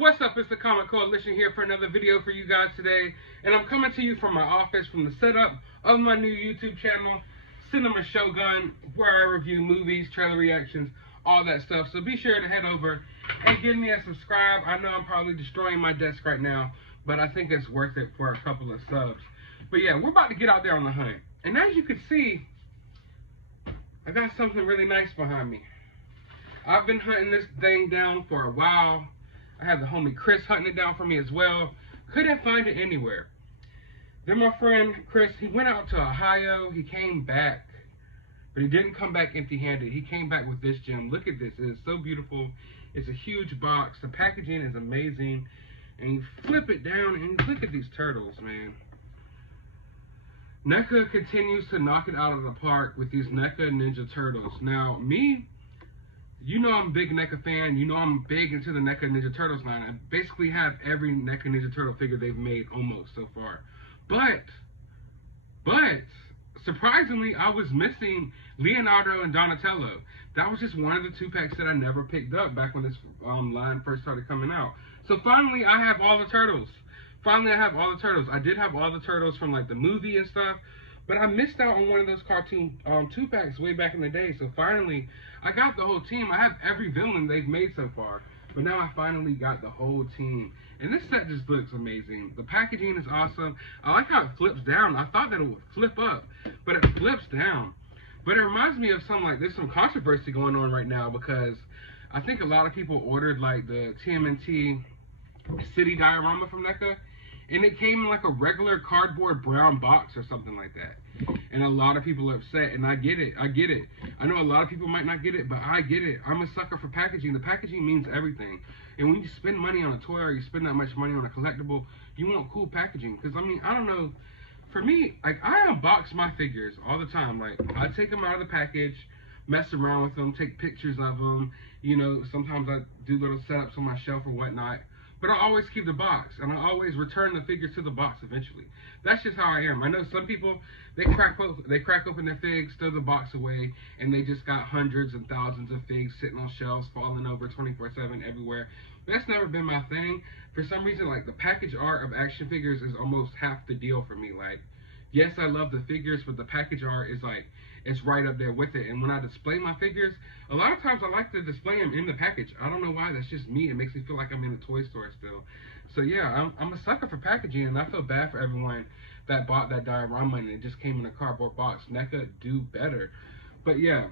What's up? It's the Comic Coalition here for another video for you guys today. And I'm coming to you from my office from the setup of my new YouTube channel, Cinema Shogun, where I review movies, trailer reactions, all that stuff. So be sure to head over and give me a subscribe. I know I'm probably destroying my desk right now, but I think it's worth it for a couple of subs. But yeah, we're about to get out there on the hunt. And as you can see, I got something really nice behind me. I've been hunting this thing down for a while. I have the homie Chris hunting it down for me as well. Couldn't find it anywhere. Then my friend Chris, he went out to Ohio. He came back, but he didn't come back empty-handed. He came back with this gem. Look at this. It is so beautiful. It's a huge box. The packaging is amazing. And you flip it down and look at these turtles, man. NECA continues to knock it out of the park with these NECA Ninja Turtles. Now, me, you know I'm a big NECA fan. You know I'm big into the NECA Ninja Turtles line. I basically have every NECA Ninja Turtle figure they've made almost so far. But, surprisingly, I was missing Leonardo and Donatello. That was just one of the 2-packs that I never picked up back when this line first started coming out. So finally, I have all the turtles. Finally, I have all the turtles. I did have all the turtles from like the movie and stuff, but I missed out on one of those cartoon 2-packs way back in the day. So finally, I got the whole team. I have every villain they've made so far, but now I finally got the whole team. And this set just looks amazing. The packaging is awesome. I like how it flips down. I thought that it would flip up, but it flips down. But it reminds me of there's some controversy going on right now because I think a lot of people ordered like the TMNT City diorama from NECA, and it came in like a regular cardboard brown box or something like that. And a lot of people are upset, and I get it. I know a lot of people might not get it, but I get it. I'm a sucker for packaging. The packaging means everything. And when you spend money on a toy or you spend that much money on a collectible, you want cool packaging. Because, I mean, I don't know. For me, like, I unbox my figures all the time. Like, I take them out of the package, mess around with them, take pictures of them. You know, sometimes I do little setups on my shelf or whatnot. But I always keep the box, and I always return the figure to the box eventually. That's just how I am. I know some people, they crack open their figs, throw the box away, and they just got hundreds and thousands of figs sitting on shelves, falling over 24/7 everywhere. But that's never been my thing. For some reason, like, the package art of action figures is almost half the deal for me. Like, yes, I love the figures, but the package art is like, it's right up there with it. And when I display my figures, a lot of times I like to display them in the package. I don't know why, that's just me. It makes me feel like I'm in a toy store still. So yeah, I'm a sucker for packaging, and I feel bad for everyone that bought that diorama and it just came in a cardboard box. NECA, do better. But yeah,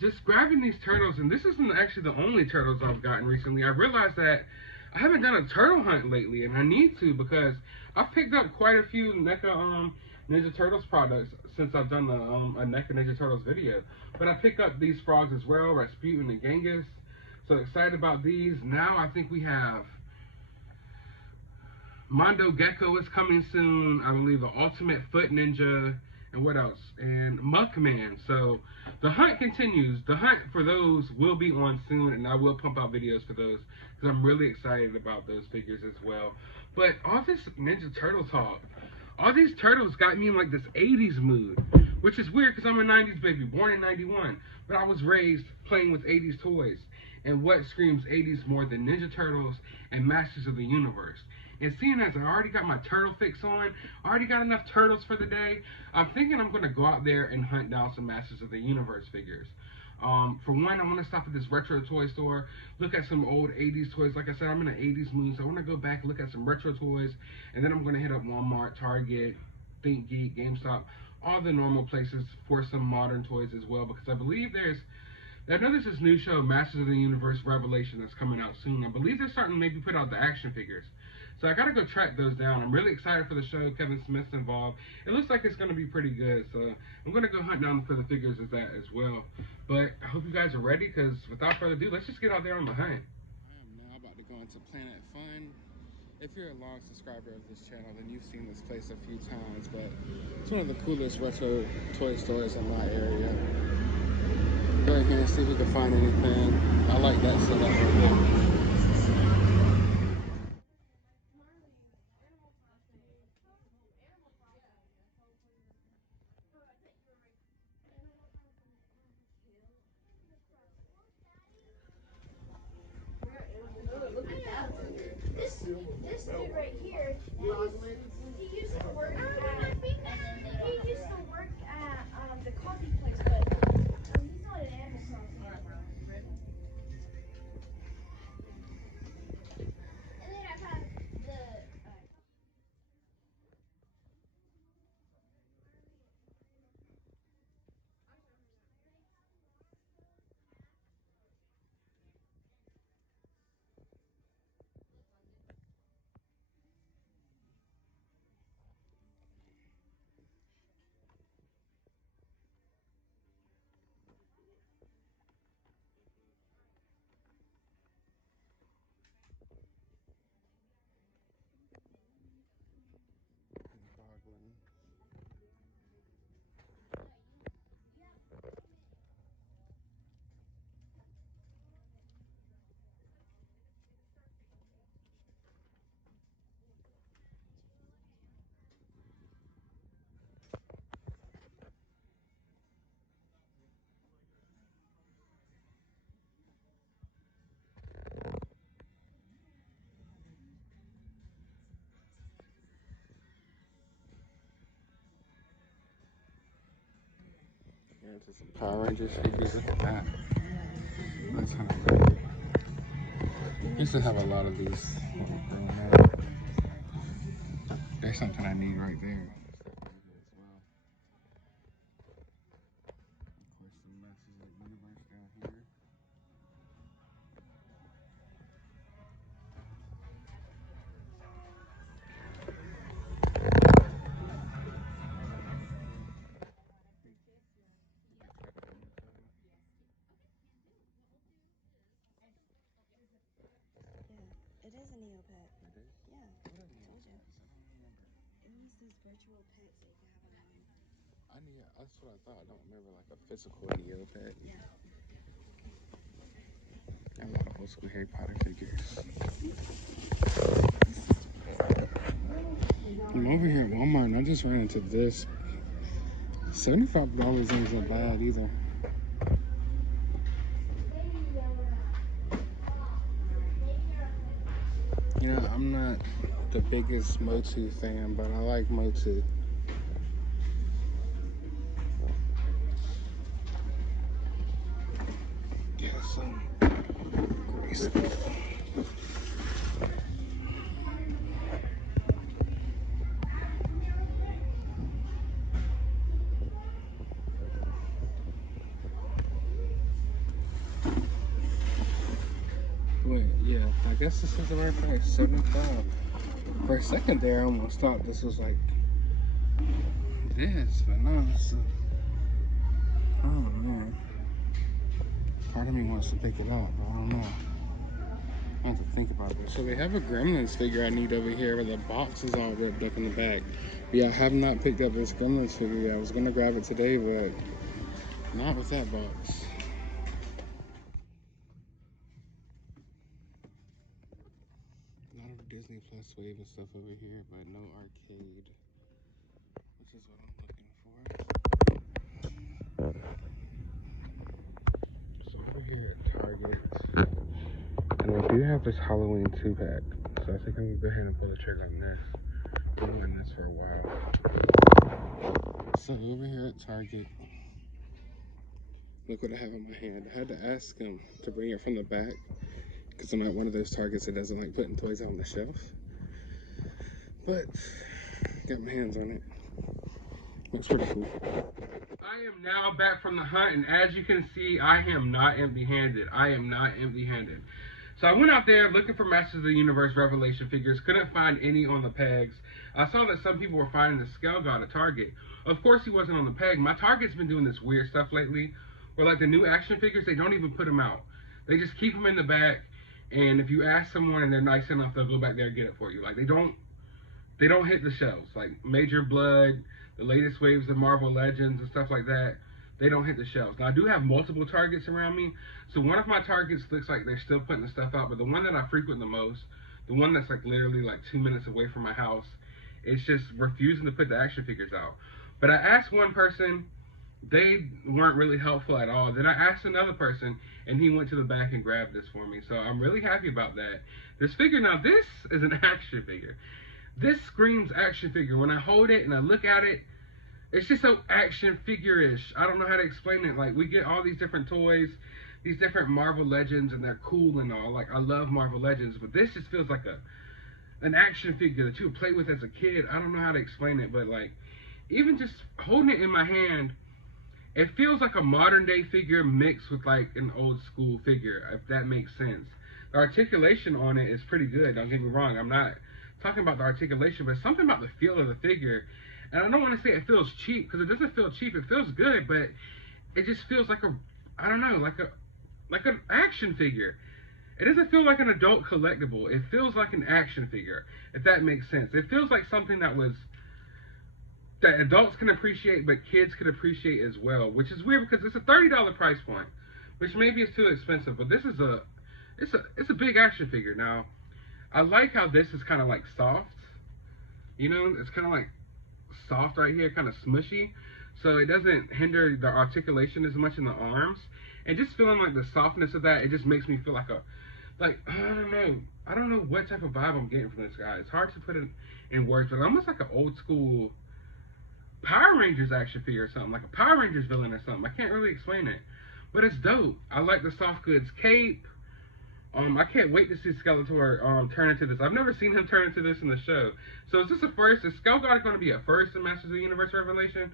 just grabbing these turtles, and this isn't actually the only turtles I've gotten recently. I realized that I haven't done a turtle hunt lately, and I need to, because I've picked up quite a few NECA Ninja Turtles products since I've done a NECA Ninja Turtles video. But I picked up these frogs as well, Rasputin and Genghis. So excited about these. Now I think we have Mondo Gecko is coming soon. I believe the Ultimate Foot Ninja, and what else? And Muckman. So the hunt continues. The hunt for those will be on soon, and I will pump out videos for those because I'm really excited about those figures as well. But all this Ninja Turtle talk, all these turtles got me in like this 80s mood, which is weird because I'm a 90s baby, born in 91, but I was raised playing with 80s toys. And what screams 80s more than Ninja Turtles and Masters of the Universe? And seeing as I already got my turtle fix on, I already got enough turtles for the day, I'm thinking I'm going to go out there and hunt down some Masters of the Universe figures. For one, I want to stop at this retro toy store, look at some old 80s toys. Like I said, I'm in an 80s mood, so I want to go back, look at some retro toys, and then I'm going to hit up Walmart, Target, ThinkGeek, GameStop, all the normal places for some modern toys as well, because I believe I know there's this new show, Masters of the Universe Revelation, that's coming out soon. I believe they're starting to maybe put out the action figures. So I gotta go track those down. I'm really excited for the show. Kevin Smith's involved. It looks like it's gonna be pretty good. So I'm gonna go hunt down for the figures of that as well. But I hope you guys are ready, because without further ado, let's just get out there on the hunt. I am now about to go into Planet Fun. If you're a long subscriber of this channel, then you've seen this place a few times, but it's one of the coolest retro toy stores in my area. Go ahead and see if we can find anything. I like that setup right there. this dude right here, he used to work at the coffee place, but he's not an Amazon. And then I've had the Into some Power Rangers figures. Look at that. That's kind of weird. I used to have a lot of these when I was growing up. There's something I need right there. Of course, some Masters of the Universe down here. It is a Neopet. It is? Yeah, What is told you. I don't remember. It was those virtual pets that you can have online. I need. That's what I thought. I don't remember like a physical Neopet. Yeah. And a lot of old school Harry Potter figures. I'm over here at Walmart and I just ran into this. $75 isn't bad either. You know, I'm not the biggest Motu fan, but I like Motu. Got some gray stuff. Wait, yeah, I guess this is the right price, 75. For a second there, I almost thought this was like this, but no, it's oh man. Part of me wants to pick it up, but I don't know. I have to think about this. So they have a Gremlins figure I need over here where the box is all ripped up in the back. Yeah, I have not picked up this Gremlins figure yet. I was gonna grab it today, but not with that box. A lot of Disney Plus Wave and stuff over here, but no arcade, which is what I'm looking for. So over here at Target, and we do have this Halloween 2-pack, so I think I'm gonna go ahead and pull the trigger on this. I've been doing this for a while. So over here at Target, look what I have in my hand. I had to ask him to bring it from the back because I'm at one of those Targets that doesn't like putting toys on the shelf. But got my hands on it. Looks pretty cool. I am now back from the hunt, and as you can see, I am not empty-handed. I am not empty-handed. So I went out there looking for Masters of the Universe Revelation figures. Couldn't find any on the pegs. I saw that some people were finding the Skelegod at Target. Of course, he wasn't on the peg. My Target's been doing this weird stuff lately, where like the new action figures, they don't even put them out. They just keep them in the back, and if you ask someone and they're nice enough, they'll go back there and get it for you. Like they don't hit the shelves. Like Major Blood, the latest waves of Marvel Legends and stuff like that, they don't hit the shelves. Now I do have multiple Targets around me, so one of my Targets looks like they're still putting the stuff out, but the one that I frequent the most, the one that's like literally like 2 minutes away from my house, it's just refusing to put the action figures out. But I asked one person, they weren't really helpful at all. Then I asked another person, and he went to the back and grabbed this for me. So I'm really happy about that. this figure. Now this is an action figure. This screams action figure. When I hold it and I look at it, it's just so action figure-ish. I don't know how to explain it. Like, we get all these different toys, these different Marvel Legends, and they're cool and all. Like, I love Marvel Legends, but this just feels like an action figure that you would play with as a kid. I don't know how to explain it, but like, even just holding it in my hand, it feels like a modern day figure mixed with like an old school figure, if that makes sense. The articulation on it is pretty good, don't get me wrong. I'm not talking about the articulation, but something about the feel of the figure. And I don't want to say it feels cheap, because it doesn't feel cheap. It feels good, but it just feels like I don't know, like an action figure. It doesn't feel like an adult collectible. It feels like an action figure, if that makes sense. It feels like something that adults can appreciate, but kids can appreciate as well, which is weird because it's a $30 price point, which maybe is too expensive. But this is it's a big action figure. Now, I like how this is kind of like soft. You know, it's kind of like soft right here, kind of smushy, so it doesn't hinder the articulation as much in the arms. And just feeling like the softness of that, it just makes me feel like I don't know what type of vibe I'm getting from this guy. It's hard to put it in words, but almost like an old school Power Rangers action figure or something, like a Power Rangers villain or something. I can't really explain it, but it's dope. I like the soft goods cape. I can't wait to see Skeletor turn into this. I've never seen him turn into this in the show. So is this a first? Is Skelegod going to be a first in Masters of the Universe Revelation?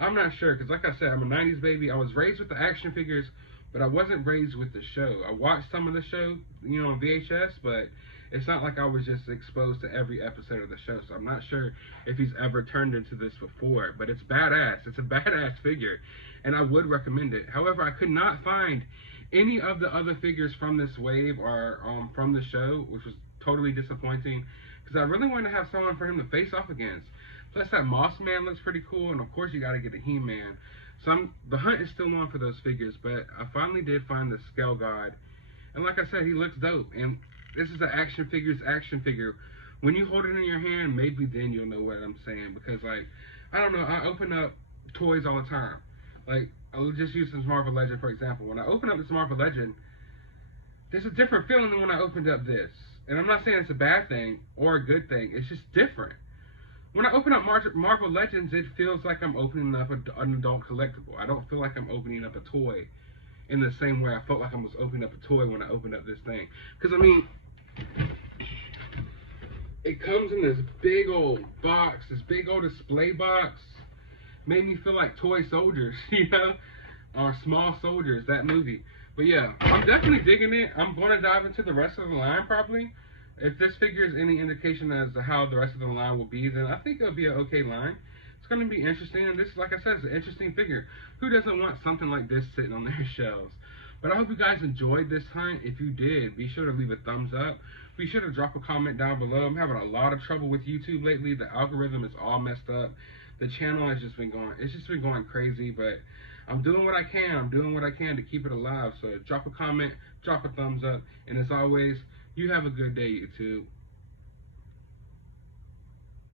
I'm not sure, because like I said, I'm a 90s baby. I was raised with the action figures, but I wasn't raised with the show. I watched some of the show, you know, on VHS, but it's not like I was just exposed to every episode of the show. So I'm not sure if he's ever turned into this before, but it's badass. It's a badass figure, and I would recommend it. However, I could not find any of the other figures from this wave or from the show, which was totally disappointing, because I really wanted to have someone for him to face off against. Plus, that Moss Man looks pretty cool, and of course, you got to get a He-Man. So the hunt is still on for those figures, but I finally did find the Skelegod, and like I said, he looks dope. And this is an action figure. When you hold it in your hand, maybe then you'll know what I'm saying, because like, I don't know, I open up toys all the time. Like, I'll just use this Marvel Legend, for example. When I open up this Marvel Legend, there's a different feeling than when I opened up this. And I'm not saying it's a bad thing or a good thing. It's just different. When I open up Marvel Legends, it feels like I'm opening up an adult collectible. I don't feel like I'm opening up a toy in the same way I felt like I was opening up a toy when I opened up this thing. Because, I mean, it comes in this big old box, this big old display box. Made me feel like Toy Soldiers, you know, or Small Soldiers, that movie. But yeah, I'm definitely digging it. I'm going to dive into the rest of the line probably. If this figure is any indication as to how the rest of the line will be, then I think it'll be an okay line. It's going to be interesting, and this, like I said, is an interesting figure. Who doesn't want something like this sitting on their shelves? But I hope you guys enjoyed this hunt. If you did, be sure to leave a thumbs up. Be sure to drop a comment down below. I'm having a lot of trouble with YouTube lately. The algorithm is all messed up. The channel has just been going crazy, but I'm doing what I can. I'm doing what I can to keep it alive. So drop a comment, drop a thumbs up, and as always, you have a good day, YouTube.